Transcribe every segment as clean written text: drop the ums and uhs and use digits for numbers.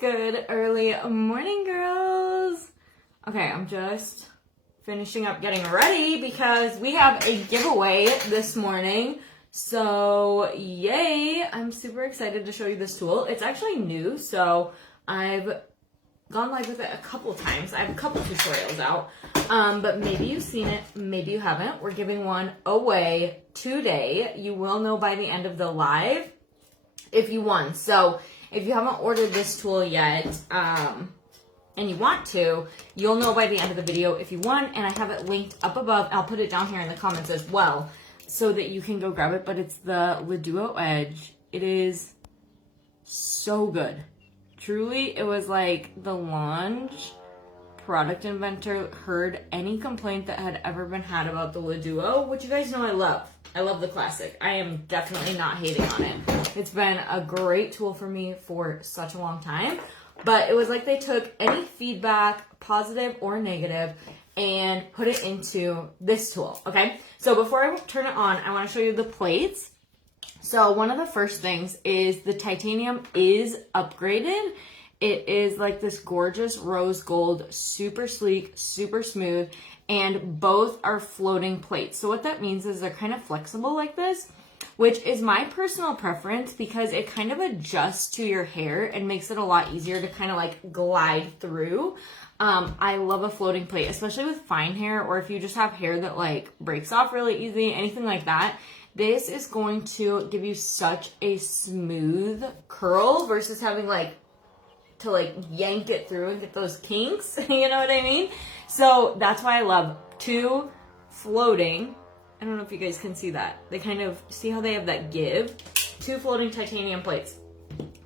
Good early morning, girls. Okay, I'm just finishing up getting ready because we have a giveaway this morning. So, yay! I'm super excited to show you this tool. It's actually new, so I've gone live with it a couple times. I have a couple tutorials out, but maybe you've seen it, maybe you haven't. We're giving one away today. You will know by the end of the live if you won. So if you haven't ordered this tool yet, and you want to, you'll know by the end of the video if you won, and I have it linked up above. I'll put it down here in the comments as well so that you can go grab it, but it's the Leduo Edge. It is so good. Truly, it was like the launch product inventor heard any complaint that had ever been had about the Leduo, which you guys know I love. I love the classic. I am definitely not hating on it. It's been a great tool for me for such a long time, but it was like they took any feedback, positive or negative, and put it into this tool, okay? So before I turn it on, I want to show you the plates. So one of the first things is the titanium is upgraded. It is like this gorgeous rose gold, super sleek, super smooth, and both are floating plates. So what that means is they're kind of flexible like this, which is my personal preference because it kind of adjusts to your hair and makes it a lot easier to kind of like glide through. I love a floating plate, especially with fine hair, or if you just have hair that like breaks off really easy, anything like that. This is going to give you such a smooth curl versus having to yank it through and get those kinks, you know what I mean? So that's why I love two floating, I don't know if you guys can see that. They kind of, see how they have that give? Two floating titanium plates.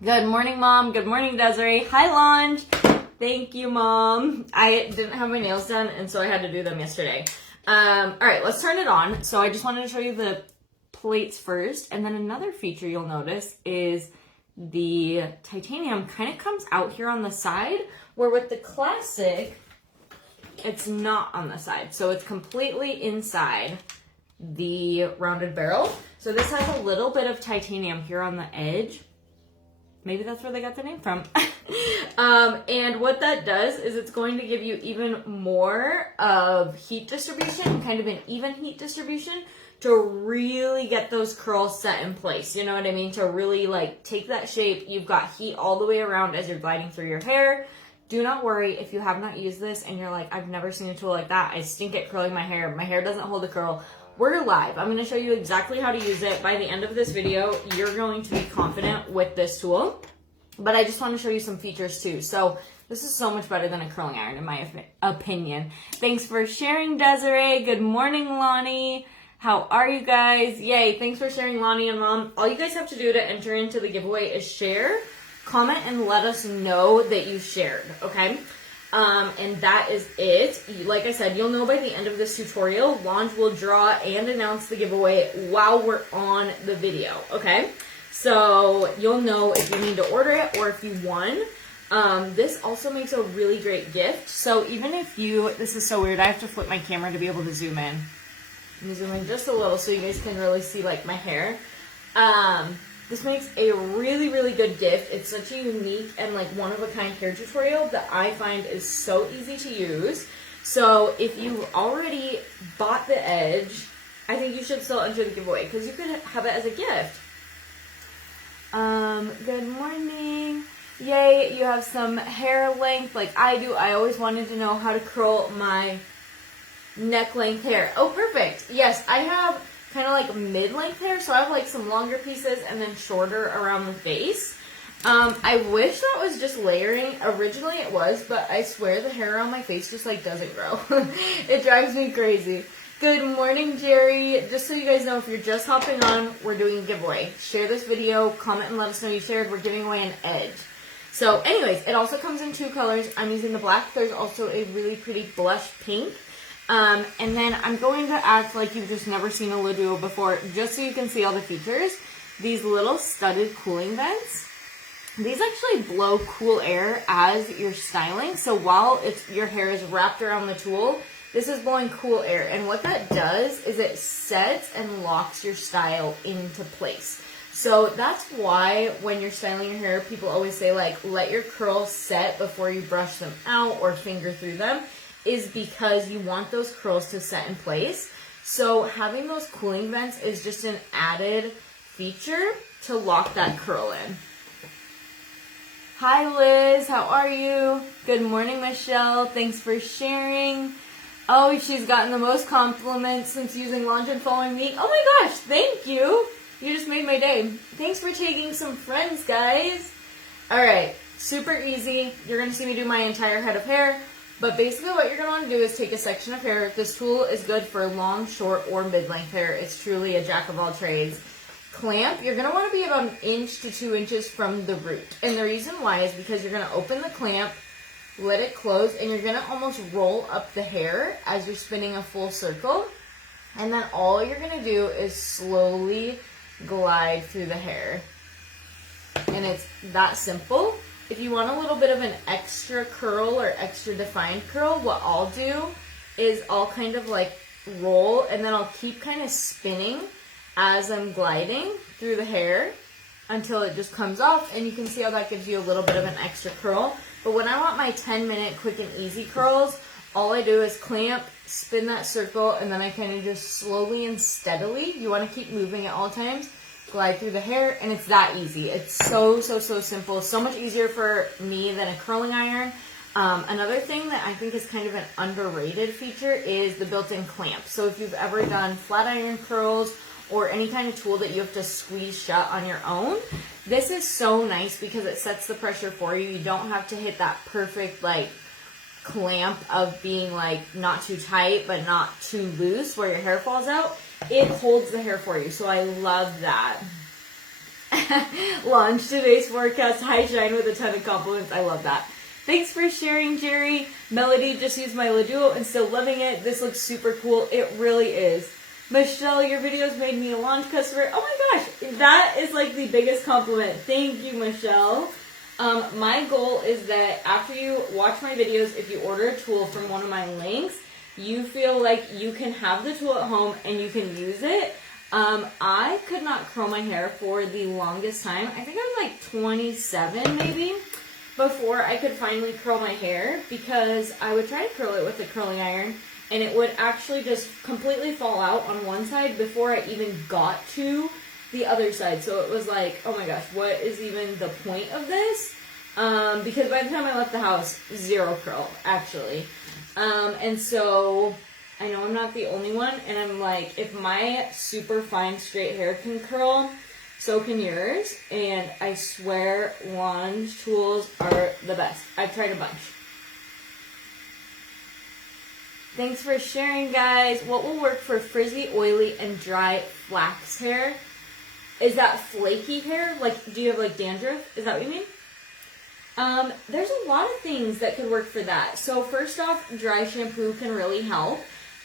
Good morning, Mom. Good morning, Desiree. Hi, Lange. Thank you, Mom. I didn't have my nails done, and so I had to do them yesterday. All right, let's turn it on. So I just wanted to show you the plates first, and then another feature you'll notice is the titanium kind of comes out here on the side, where with the classic, it's not on the side. So it's completely inside the rounded barrel. So this has a little bit of titanium here on the edge. Maybe that's where they got the name from. And what that does is it's going to give you even more of heat distribution, kind of an even heat distribution, to really get those curls set in place. You know what I mean? To really take that shape. You've got heat all the way around as you're gliding through your hair. Do not worry if you have not used this and you're like, I've never seen a tool like that. I stink at curling my hair. My hair doesn't hold a curl. We're live. I'm going to show you exactly how to use it. By the end of this video, you're going to be confident with this tool. But I just want to show you some features too. So this is so much better than a curling iron in my opinion. Thanks for sharing, Desiree. Good morning, Lonnie. How are you guys? Yay, thanks for sharing, Lonnie and Mom. All you guys have to do to enter into the giveaway is share, comment, and let us know that you shared, okay? And that is it. Like I said, you'll know by the end of this tutorial. Lange will draw and announce the giveaway while we're on the video, okay? So you'll know if you need to order it or if you won. This also makes a really great gift. So even if this is so weird, I have to flip my camera to be able to zoom in. Let me zoom in just a little so you guys can really see my hair. This makes a really, really good gift. It's such a unique and one-of-a-kind hair tutorial that I find is so easy to use. So if you've already bought the Edge, I think you should still enter the giveaway because you could have it as a gift. Good morning. Yay, you have some hair length like I do. I always wanted to know how to curl my neck length hair. Oh, perfect. Yes, I have kind of mid-length hair, so I have some longer pieces and then shorter around the face. I wish that was just layering. Originally it was, but I swear the hair around my face just doesn't grow. It drives me crazy. Good morning, Jerry. Just so you guys know, if you're just hopping on, we're doing a giveaway. Share this video, comment and let us know you shared. We're giving away an Edge. So anyways, it also comes in two colors. I'm using the black. There's also a really pretty blush pink. And then I'm going to act like you've just never seen a Leduo before, just so you can see all the features. These little studded cooling vents. These actually blow cool air as you're styling. So while your hair is wrapped around the tool, this is blowing cool air. And what that does is it sets and locks your style into place. So that's why when you're styling your hair, people always say like, let your curls set before you brush them out or finger through them, is because you want those curls to set in place. So having those cooling vents is just an added feature to lock that curl in. Hi Liz, how are you? Good morning Michelle, thanks for sharing. Oh, she's gotten the most compliments since using Launch and following me. Oh my gosh, thank you. You just made my day. Thanks for taking some friends, guys. Alright, super easy. You're going to see me do my entire head of hair. But basically what you're going to want to do is take a section of hair. This tool is good for long, short, or mid-length hair. It's truly a jack of all trades. Clamp, you're going to want to be about 1 inch to 2 inches from the root. And the reason why is because you're going to open the clamp, let it close, and you're going to almost roll up the hair as you're spinning a full circle. And then all you're going to do is slowly glide through the hair. And it's that simple. If you want a little bit of an extra curl or extra defined curl, what I'll do is I'll kind of like roll and then I'll keep kind of spinning as I'm gliding through the hair until it just comes off, and you can see how that gives you a little bit of an extra curl. But when I want my 10-minute quick and easy curls, all I do is clamp, spin that circle, and then I kind of just slowly and steadily, you want to keep moving at all times, glide through the hair, and it's that easy. It's so simple. So much easier for me than a curling iron. Another thing that I think is kind of an underrated feature is the built-in clamp. So if you've ever done flat iron curls or any kind of tool that you have to squeeze shut on your own, this is so nice because it sets the pressure for you. You don't have to hit that perfect like clamp of being like not too tight but not too loose where your hair falls out. It holds the hair for you, so I love that. Launch today's forecast. Hi, Shine, with a ton of compliments. I love that. Thanks for sharing, Jerry. Melody just used my Laduo and still loving it. This looks super cool. It really is. Michelle, your videos made me a Launch customer. Oh my gosh, that is like the biggest compliment. Thank you, Michelle. My goal is that after you watch my videos, if you order a tool from one of my links, you feel like you can have the tool at home and you can use it. I could not curl my hair for the longest time. I think I was like 27 maybe before I could finally curl my hair, because I would try to curl it with a curling iron and it would actually just completely fall out on one side before I even got to the other side. So it was like, oh my gosh, what is even the point of this? Because by the time I left the house, zero curl, actually. And so I know I'm not the only one, and I'm like, if my super fine straight hair can curl, so can yours. And I swear Launch tools are the best. I've tried a bunch. Thanks for sharing, guys. What will work for frizzy, oily, and dry flax hair? Is that flaky hair? Like, do you have like dandruff? Is that what you mean? There's a lot of things that could work for that. So first off, dry shampoo can really help.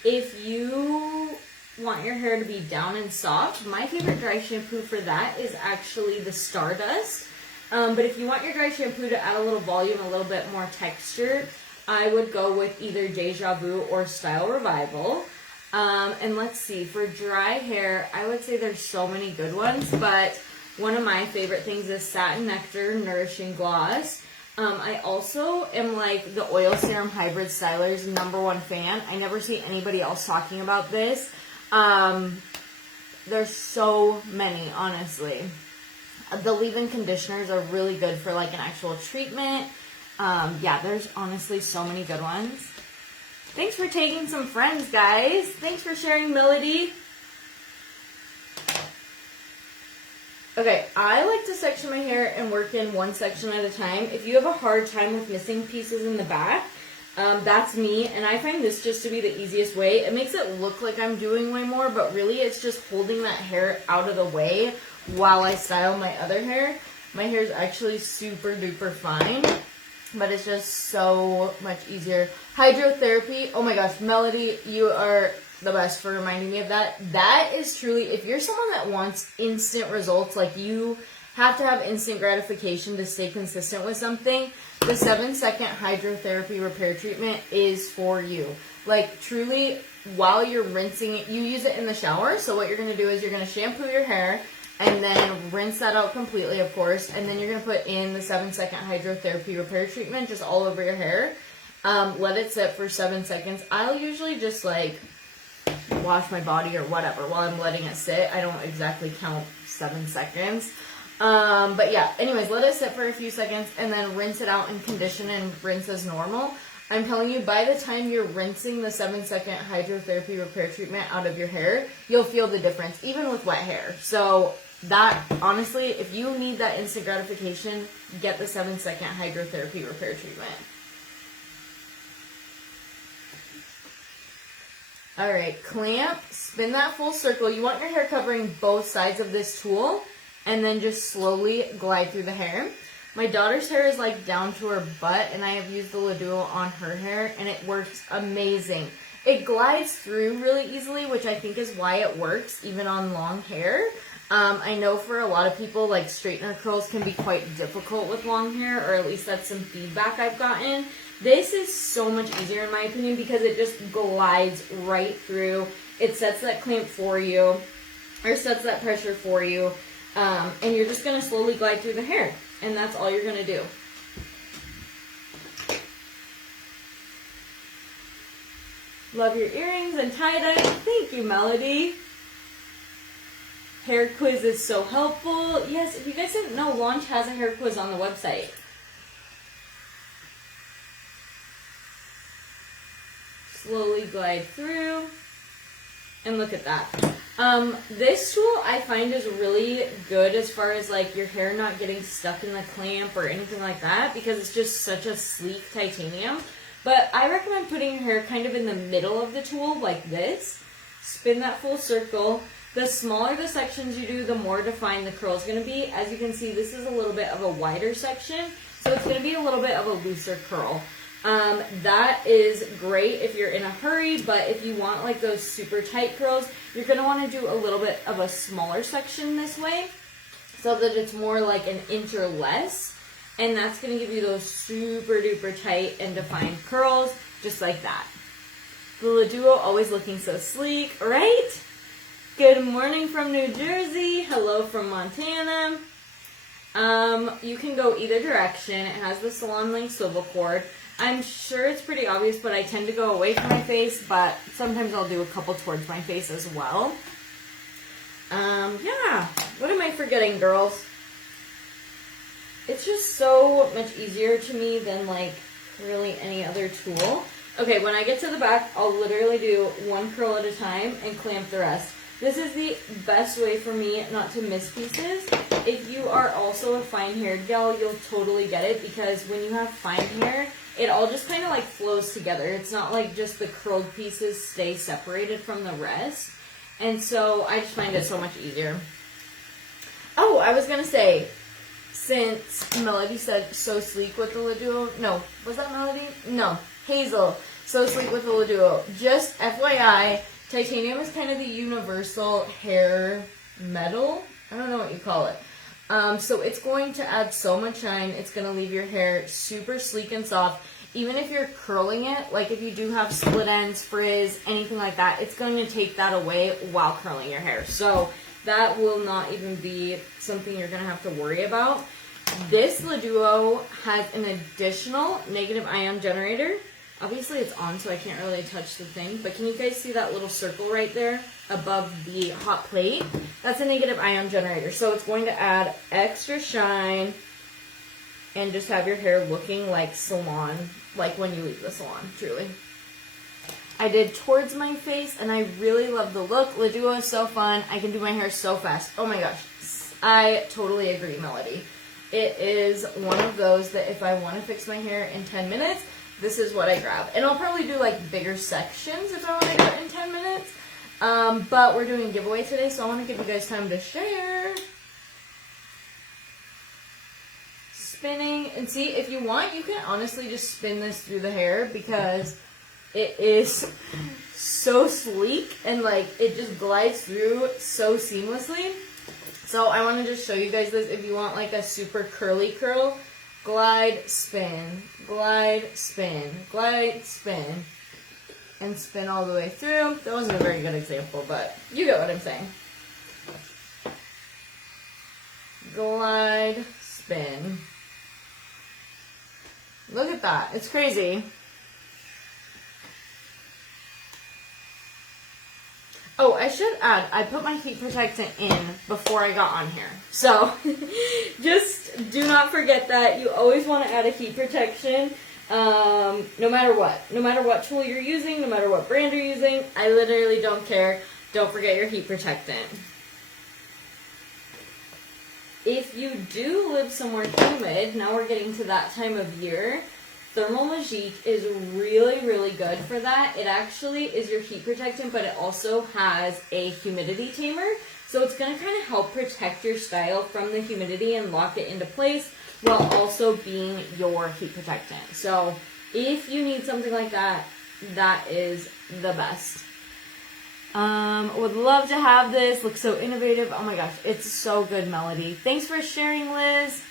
If you want your hair to be down and soft, my favorite dry shampoo for that is actually the Stardust. But if you want your dry shampoo to add a little volume, a little bit more texture, I would go with either Deja Vu or Style Revival. And let's see, for dry hair, I would say there's so many good ones, but one of my favorite things is Satin Nectar Nourishing Gloss. I also am like the Oil Serum Hybrid Styler's #1 fan. I never see anybody else talking about this. There's so many, honestly. The leave-in conditioners are really good for like an actual treatment. Yeah, there's honestly so many good ones. Thanks for taking some friends, guys. Thanks for sharing, Melody. Okay, I like to section my hair and work in one section at a time. If you have a hard time with missing pieces in the back, that's me, and I find this just to be the easiest way. It makes it look like I'm doing way more, but really it's just holding that hair out of the way while I style my other hair. My hair is actually super duper fine, but it's just so much easier. Hydrotherapy, oh my gosh, Melody, you are the best for reminding me of that. That is truly, if you're someone that wants instant results, like you have to have instant gratification to stay consistent with something, the 7-second hydrotherapy repair treatment is for you. Like truly, while you're rinsing it, you use it in the shower. So what you're going to do is you're going to shampoo your hair, And then rinse that out completely, of course. And then you're going to put in the 7-second hydrotherapy repair treatment just all over your hair. Let it sit for 7 seconds. I'll usually just like wash my body or whatever while I'm letting it sit. I don't exactly count 7 seconds. But yeah, anyways, let it sit for a few seconds and then rinse it out and condition and rinse as normal. I'm telling you, by the time you're rinsing the 7-second hydrotherapy repair treatment out of your hair, you'll feel the difference, even with wet hair. So that, honestly, if you need that instant gratification, get the 7-second hydrotherapy repair treatment. All right, clamp, spin that full circle. You want your hair covering both sides of this tool, and then just slowly glide through the hair. My daughter's hair is like down to her butt, and I have used the Laduo on her hair, and it works amazing. It glides through really easily, which I think is why it works even on long hair. I know for a lot of people, like straightener curls can be quite difficult with long hair, or at least that's some feedback I've gotten. This is so much easier in my opinion because it just glides right through. It sets that clamp for you, or sets that pressure for you, and you're just going to slowly glide through the hair. And that's all you're going to do. Love your earrings and tie-dye. Thank you, Melody. Hair quiz is so helpful. Yes, if you guys didn't know, Launch has a hair quiz on the website. Slowly glide through. And look at that. This tool I find is really good as far as like your hair not getting stuck in the clamp or anything like that, because it's just such a sleek titanium. But I recommend putting your hair kind of in the middle of the tool like this. Spin that full circle. The smaller the sections you do, the more defined the curl is going to be. As you can see, this is a little bit of a wider section, so it's going to be a little bit of a looser curl. That is great if you're in a hurry, but if you want like those super tight curls, you're going to want to do a little bit of a smaller section this way so that it's more like an inch or less, and that's going to give you those super duper tight and defined curls just like that. The Laduo always looking so sleek, right? Good morning from New Jersey. Hello from Montana. You can go either direction. It has the salon length swivel cord. I'm sure it's pretty obvious, but I tend to go away from my face, but sometimes I'll do a couple towards my face as well. Yeah, what am I forgetting, girls? It's just so much easier to me than like really any other tool. Okay, when I get to the back, I'll literally do one curl at a time and clamp the rest. This is the best way for me not to miss pieces. If you are also a fine-haired gal, you'll totally get it, because when you have fine hair, it all just kind of like flows together. It's not like just the curled pieces stay separated from the rest. And so I just find it so much easier. Oh, I was going to say, since Melody said so sleek with the Laduo. No, was that Melody? No, Hazel. So sleek with the Laduo. Just FYI, titanium is kind of the universal hair metal. I don't know what you call it. So it's going to add so much shine. It's going to leave your hair super sleek and soft. Even if you're curling it, like if you do have split ends, frizz, anything like that, it's going to take that away while curling your hair. So that will not even be something you're going to have to worry about. This Laduo has an additional negative ion generator. Obviously it's on, so I can't really touch the thing, but can you guys see that little circle right there above the hot plate? That's a negative ion generator, so it's going to add extra shine and just have your hair looking like salon, like when you leave the salon, truly. I did towards my face, and I really love the look. Laduo is so fun. I can do my hair so fast. Oh my gosh. I totally agree, Melody. It is one of those that if I want to fix my hair in 10 minutes, this is what I grab. And I'll probably do like bigger sections if I want to do it in 10 minutes. But we're doing a giveaway today, so I want to give you guys time to share. Spinning. And see, if you want, you can honestly just spin this through the hair, because it is so sleek and like it just glides through so seamlessly. So I want to just show you guys this. If you want like a super curly curl, glide, spin, glide, spin, glide, spin, and spin all the way through. That wasn't a very good example, but you get what I'm saying. glide, spin. Look at that. It's crazy. Oh, I should add, I put my heat protectant in before I got on here. So, just do not forget that. You always want to add a heat protection, no matter what. No matter what tool you're using, no matter what brand you're using, I literally don't care. Don't forget your heat protectant. If you do live somewhere humid, now we're getting to that time of year, Thermal Magique is really, really good for that. It actually is your heat protectant, but it also has a humidity tamer. So it's going to kind of help protect your style from the humidity and lock it into place while also being your heat protectant. So if you need something like that, that is the best. Would love to have this. Looks so innovative. Oh my gosh, it's so good, Melody. Thanks for sharing, Liz.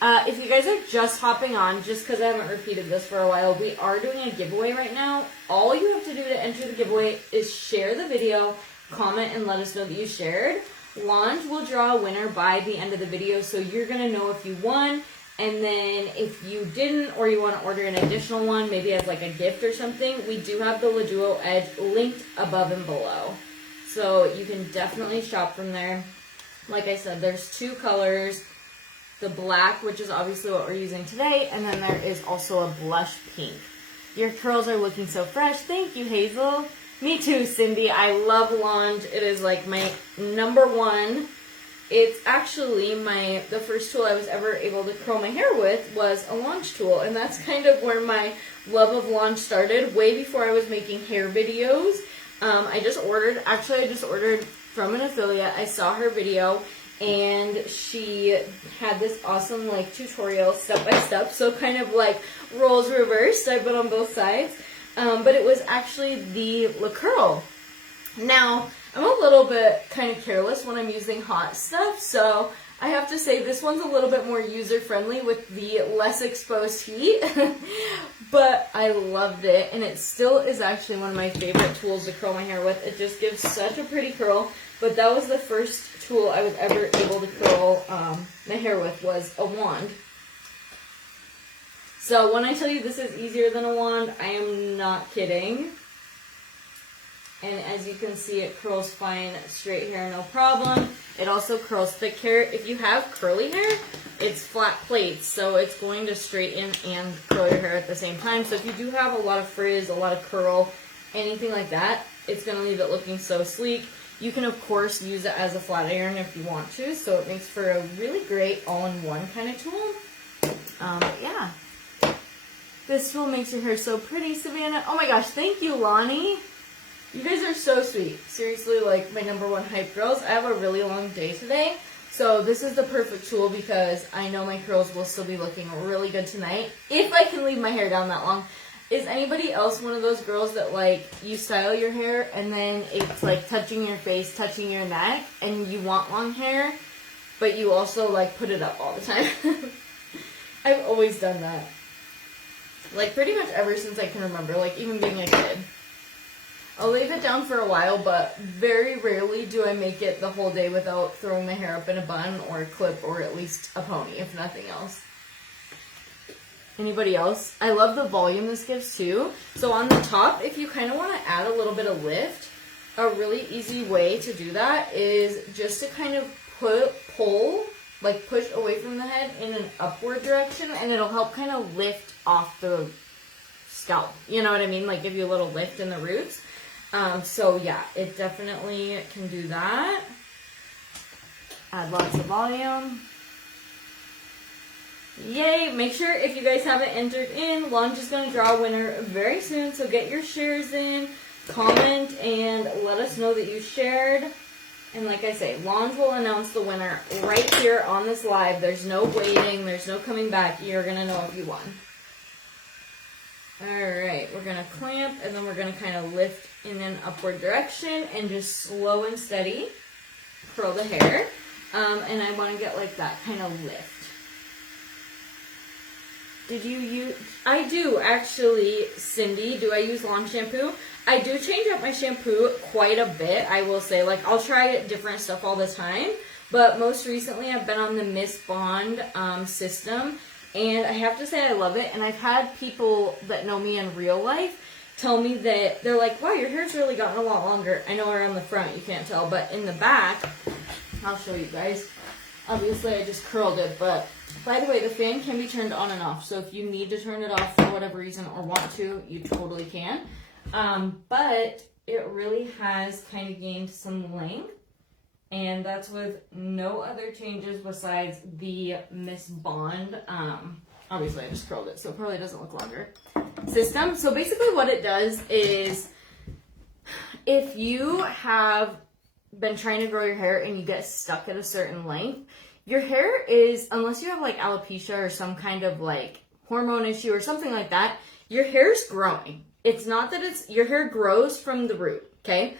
If you guys are just hopping on, just because I haven't repeated this for a while, we are doing a giveaway right now. All you have to do to enter the giveaway is share the video, comment, and let us know that you shared. Lange will draw a winner by the end of the video, so you're going to know if you won. And then if you didn't, or you want to order an additional one, maybe as like a gift or something, we do have the Leduo Edge linked above and below. So you can definitely shop from there. Like I said, there's two colors. The black, which is obviously what we're using today, and then there is also a blush pink. Your curls are looking so fresh. Thank you, Hazel. Me too, Cindy. I love Lange. It is like my number one. It's actually the first tool I was ever able to curl my hair with was a Lange tool, and that's kind of where my love of Lange started, way before I was making hair videos. I just ordered from an affiliate. I saw her video, and she had this awesome like tutorial step by step, so kind of like roles reversed. I put on both sides, but it was actually the Le Curl. Now, I'm a little bit kind of careless when I'm using hot stuff, so I have to say this one's a little bit more user-friendly with the less exposed heat, but I loved it, and it still is actually one of my favorite tools to curl my hair with. It just gives such a pretty curl, but that was the first tool I was ever able to curl my hair with, was a wand. So when I tell you this is easier than a wand, I am not kidding. And as you can see, it curls fine, straight hair, no problem. It also curls thick hair. If you have curly hair, it's flat plates, so it's going to straighten and curl your hair at the same time. So if you do have a lot of frizz, a lot of curl, anything like that, it's going to leave it looking so sleek. You can, of course, use it as a flat iron if you want to, so it makes for a really great all-in-one kind of tool. Yeah. This tool makes your hair so pretty, Savannah. Oh my gosh, thank you, Lonnie. You guys are so sweet. Seriously, like my number one hype girls. I have a really long day today, so this is the perfect tool because I know my curls will still be looking really good tonight if I can leave my hair down that long. Is anybody else one of those girls that like you style your hair and then it's like touching your face, touching your neck, and you want long hair, but you also like put it up all the time? I've always done that. Like pretty much ever since I can remember, like even being a kid. I'll leave it down for a while, but very rarely do I make it the whole day without throwing my hair up in a bun or a clip or at least a pony, if nothing else. Anybody else? I love the volume this gives too. So on the top, if you kind of want to add a little bit of lift, a really easy way to do that is just to kind of pull, like push away from the head in an upward direction, and it'll help kind of lift off the scalp. You know what I mean? Like give you a little lift in the roots. So yeah, it definitely can do that. Add lots of volume. Yay! Make sure if you guys haven't entered in, Lange is going to draw a winner very soon, so get your shares in, comment, and let us know that you shared. And like I say, Lange will announce the winner right here on this live. There's no waiting, there's no coming back. You're going to know if you won. Alright, we're going to clamp, and then we're going to kind of lift in an upward direction and just slow and steady curl the hair. And I want to get like that kind of lift. Did you use... I do, actually, Cindy. Do I use Lange shampoo? I do change up my shampoo quite a bit, I will say. Like, I'll try different stuff all the time. But most recently, I've been on the Miss Bond system, and I have to say I love it. And I've had people that know me in real life tell me that they're like, wow, your hair's really gotten a lot longer. I know around the front you can't tell, but in the back, I'll show you guys. Obviously, I just curled it, but by the way, the fan can be turned on and off. So if you need to turn it off for whatever reason or want to, you totally can. But it really has kind of gained some length. And that's with no other changes besides the Miss Bond. Obviously, I just curled it, so it probably doesn't look longer. System. So basically what it does is if you have been trying to grow your hair and you get stuck at a certain length, your hair is, unless you have like alopecia or some kind of like hormone issue or something like that, your hair's growing. It's not that it's, your hair grows from the root, okay?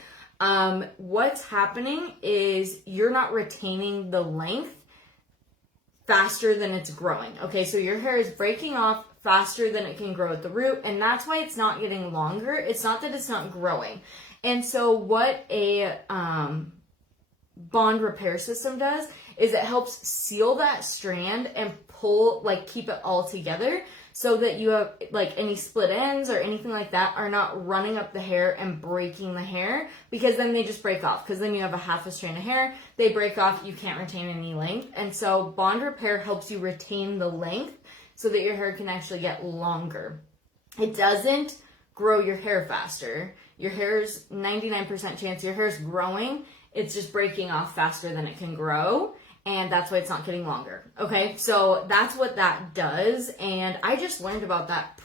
What's happening is you're not retaining the length faster than it's growing. Okay, so your hair is breaking off faster than it can grow at the root, and that's why it's not getting longer. It's not that it's not growing. And so what a bond repair system does is it helps seal that strand and pull, like keep it all together so that you have like any split ends or anything like that are not running up the hair and breaking the hair, because then they just break off, because then you have a half a strand of hair, they break off, you can't retain any length. And so bond repair helps you retain the length so that your hair can actually get longer. It doesn't grow your hair faster. Your hair's 99% chance your hair's growing. It's just breaking off faster than it can grow. And that's why it's not getting longer. Okay, so that's what that does. And I just learned about that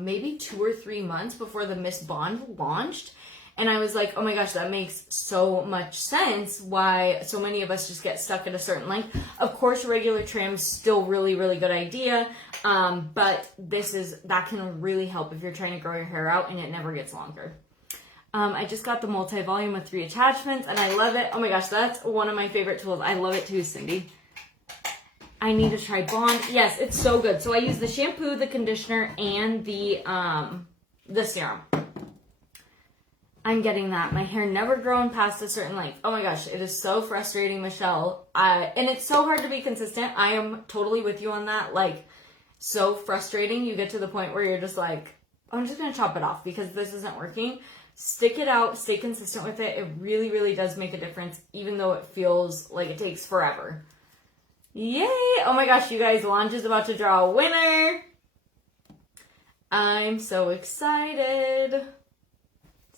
maybe 2 or 3 months before the Miss Bond launched. And I was like, oh my gosh, that makes so much sense why so many of us just get stuck at a certain length. Of course, regular trim's still really, really good idea. But that can really help if you're trying to grow your hair out and it never gets longer. I just got the multi-volume with 3 attachments and I love it. Oh my gosh, that's one of my favorite tools. I love it too, Cindy. I need to try Bond. Yes, it's so good. So I use the shampoo, the conditioner, and the serum. I'm getting that. My hair never grown past a certain length. Oh my gosh, it is so frustrating, Michelle. And it's so hard to be consistent. I am totally with you on that. Like, so frustrating. You get to the point where you're just like, I'm just going to chop it off because this isn't working. Stick it out, stay consistent with it. It really, really does make a difference, even though it feels like it takes forever. Yay! Oh my gosh, you guys, Lange is about to draw a winner. I'm so excited. Let's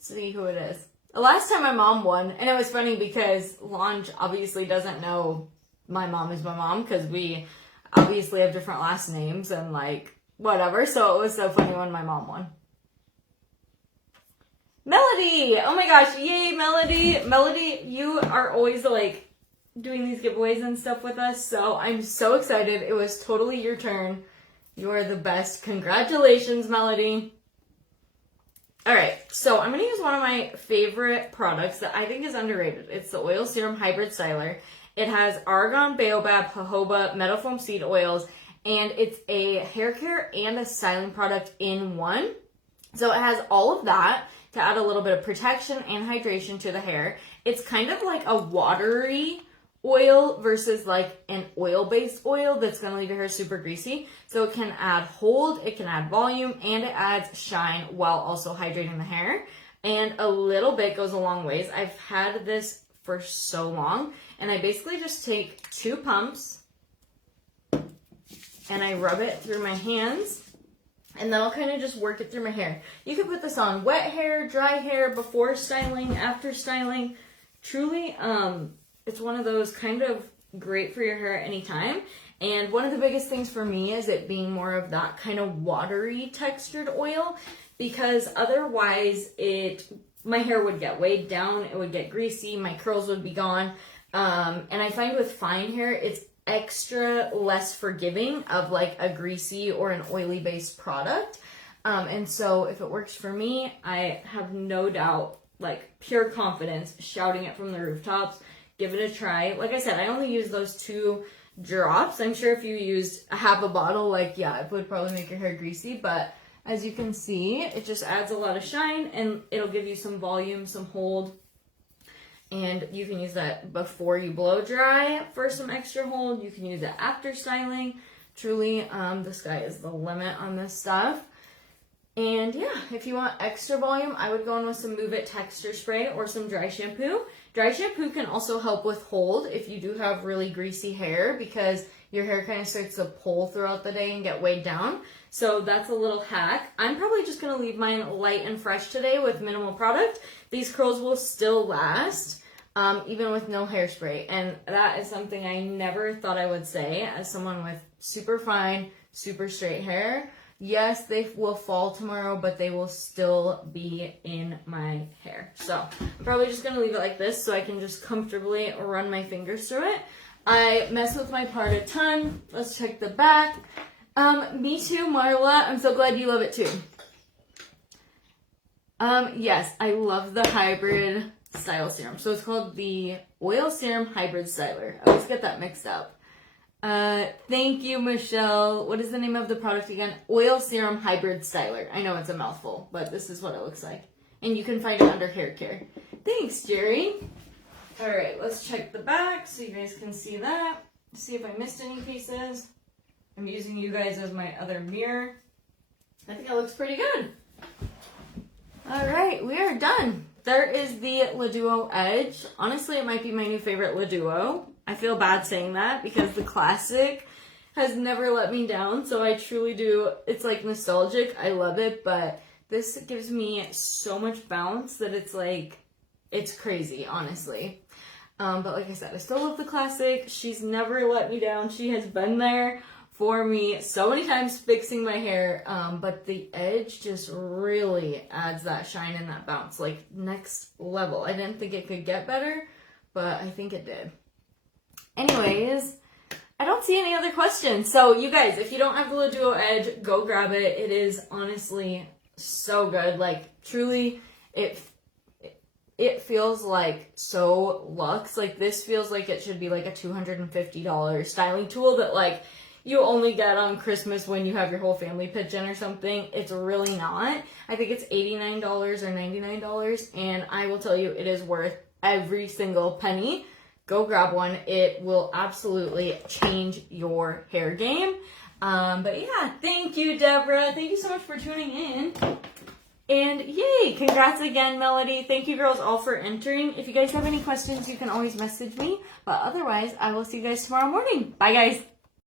see who it is. The last time my mom won, and it was funny because Lange obviously doesn't know my mom is my mom because we obviously have different last names and like whatever. So it was so funny when my mom won. Melody! Oh my gosh, yay, Melody! Melody, you are always like doing these giveaways and stuff with us, so I'm so excited. It was totally your turn. You are the best. Congratulations, Melody. Alright, so I'm going to use one of my favorite products that I think is underrated. It's the Oil Serum Hybrid Styler. It has argan, baobab, jojoba, meadowfoam seed oils, and it's a hair care and a styling product in one. So it has all of that to add a little bit of protection and hydration to the hair. It's kind of like a watery oil versus like an oil-based oil that's going to leave your hair super greasy. So it can add hold, it can add volume, and it adds shine while also hydrating the hair. And a little bit goes a long ways. I've had this for so long, and I basically just take 2 pumps and I rub it through my hands. And then I'll kind of just work it through my hair. You can put this on wet hair, dry hair, before styling, after styling. Truly, it's one of those kind of great for your hair at any time. And one of the biggest things for me is it being more of that kind of watery textured oil, because otherwise my hair would get weighed down, it would get greasy, my curls would be gone. And I find with fine hair, it's extra less forgiving of like a greasy or an oily based product. And so if it works for me, I have no doubt, like pure confidence, shouting it from the rooftops. Give it a try. Like I said, I only use those 2 drops. I'm sure if you used half a bottle, like, yeah, it would probably make your hair greasy. But as you can see, it just adds a lot of shine and it'll give you some volume, some hold. And you can use that before you blow dry for some extra hold. You can use it after styling. Truly, the sky is the limit on this stuff. And yeah, if you want extra volume, I would go in with some Move It Texture Spray or some dry shampoo. Dry shampoo can also help with hold if you do have really greasy hair, because your hair kind of starts to pull throughout the day and get weighed down. So that's a little hack. I'm probably just going to leave mine light and fresh today with minimal product. These curls will still last, even with no hairspray. And that is something I never thought I would say as someone with super fine, super straight hair. Yes, they will fall tomorrow, but they will still be in my hair. So I'm probably just going to leave it like this so I can just comfortably run my fingers through it. I mess with my part a ton. Let's check the back. Me too, Marla. I'm so glad you love it too. Yes, I love the hybrid style serum. So it's called the Oil Serum Hybrid Styler. I always get that mixed up. Thank you, Michelle. What is the name of the product again? Oil Serum Hybrid Styler. I know it's a mouthful, but this is what it looks like. And you can find it under hair care. Thanks, Jerry. All right, let's check the back so you guys can see that. See if I missed any pieces. I'm using you guys as my other mirror. I think it looks pretty good. All right, we are done. There is the Laduo Edge. Honestly, it might be my new favorite Laduo. I feel bad saying that because the classic has never let me down. So I truly do. It's like nostalgic. I love it, but this gives me so much bounce that it's like, it's crazy, honestly. But like I said, I still love the classic. She's never let me down. She has been there for me so many times fixing my hair. But the Edge just really adds that shine and that bounce, like next level. I didn't think it could get better, but I think it did. Anyways, I don't see any other questions. So you guys, if you don't have the Laduo Edge, go grab it. It is honestly so good. Like truly, it feels like so luxe. Like this feels like it should be like a $250 styling tool that like you only get on Christmas when you have your whole family pitch in or something. It's really not. I think it's $89 or $99, and I will tell you, it is worth every single penny. Go grab one. It will absolutely change your hair game. But yeah, thank you, Deborah. Thank you so much for tuning in. And yay, congrats again, Melody. Thank you girls all for entering. If you guys have any questions, you can always message me. But otherwise, I will see you guys tomorrow morning. Bye, guys.